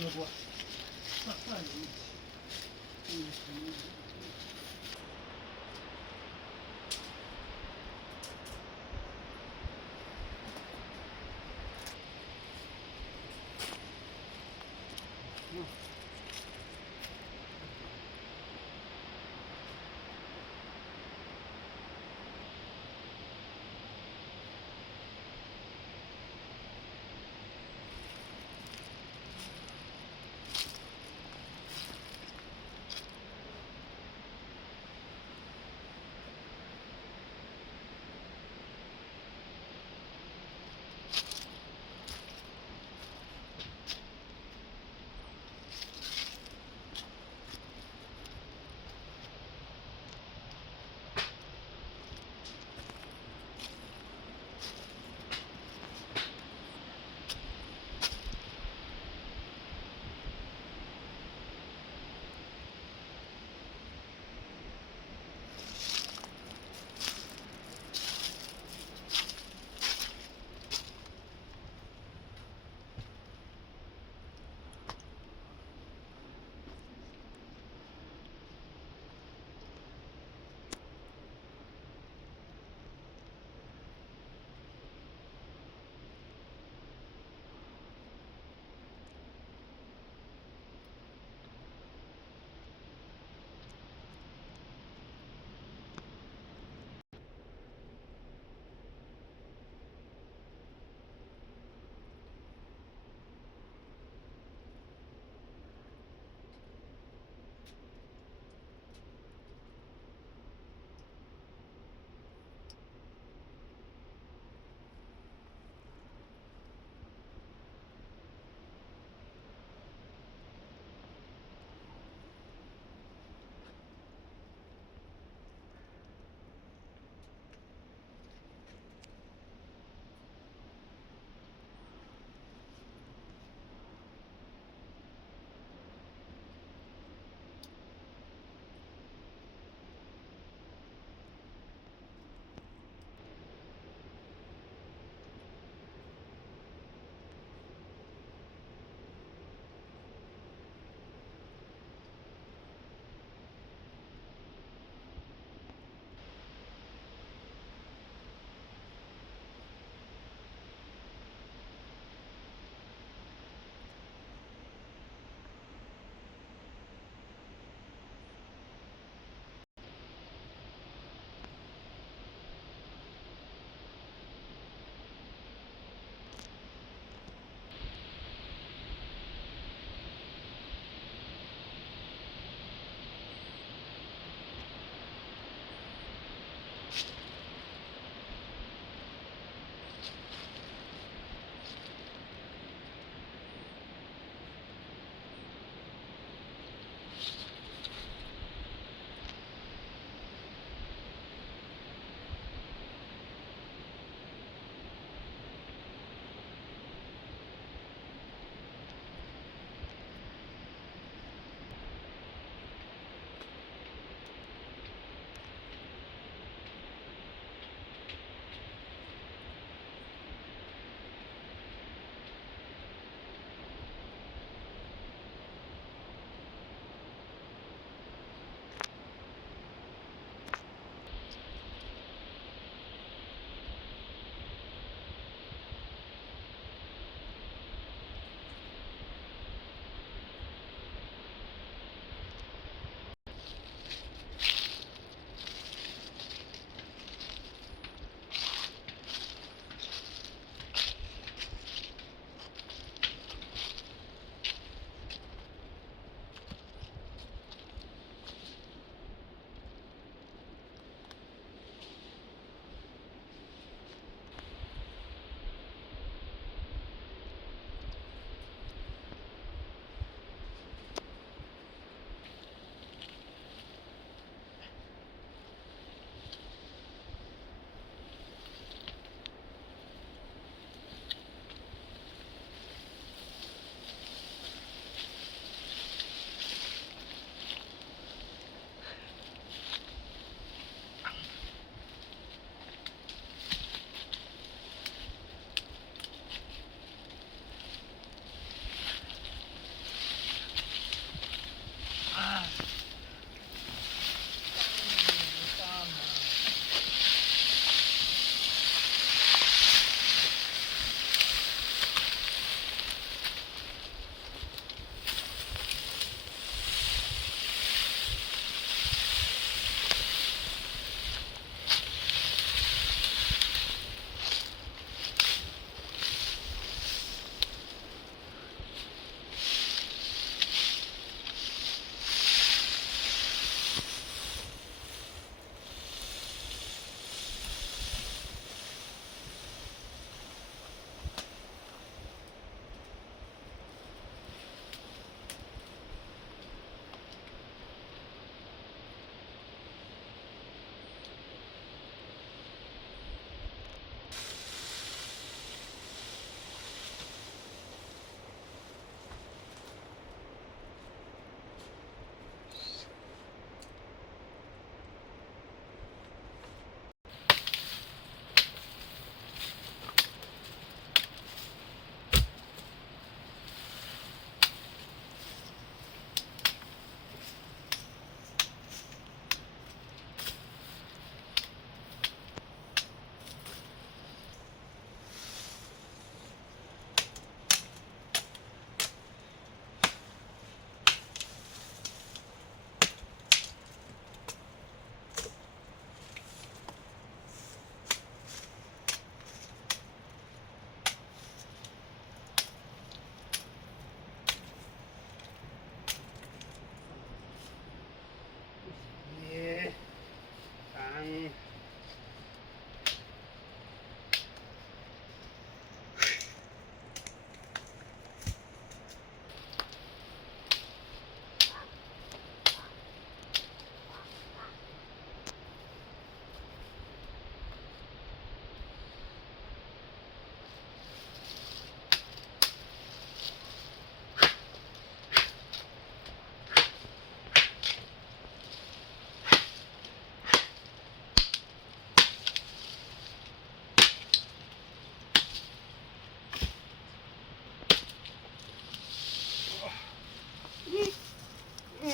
我算你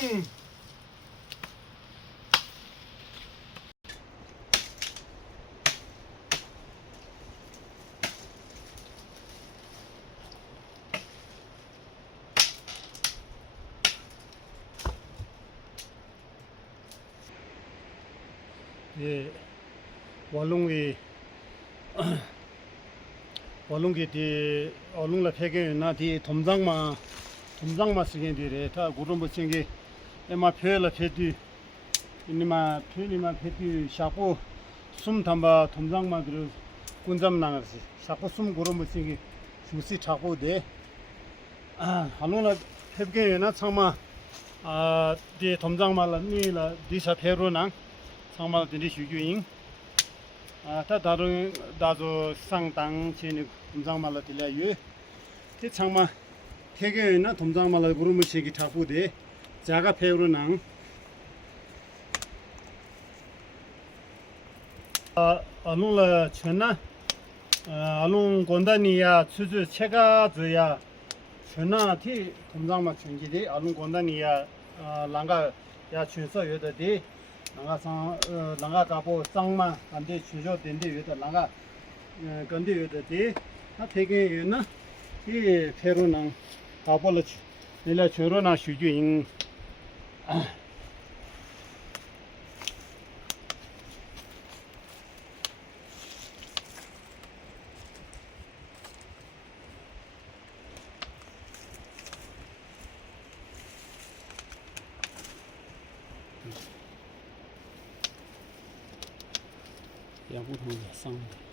예, walungi walungi di walungla phege na di tomjangma sigen di re ta gurumbo chingi ema phela phedi inima phedi shapo sum thamba tomjangma dru kunjam nangasi shapo sum gurumbo chingi susi chapo de halungla phege na changma di tomjangma la ni la di sa phero nang changma di shugying 다 다른 다조 상당 진이 dom장말라 들려요. 그 창마 태계나 dom장말라 그룹을 시기 타고데 자가 배우르낭 알롱라 전나 알롱 건다니야 추주 체가 줘야 전나티 dom장마 전기데 알롱 건다니야 랑가 야 준서 여더디 랑가상 랑가 가보 쌍마 안데 주저 된데 여더 랑가 건데 여더디 나 되게 유나 이 페루낭 가볼로 내가 저러나 쉬주인 양보통이 쌍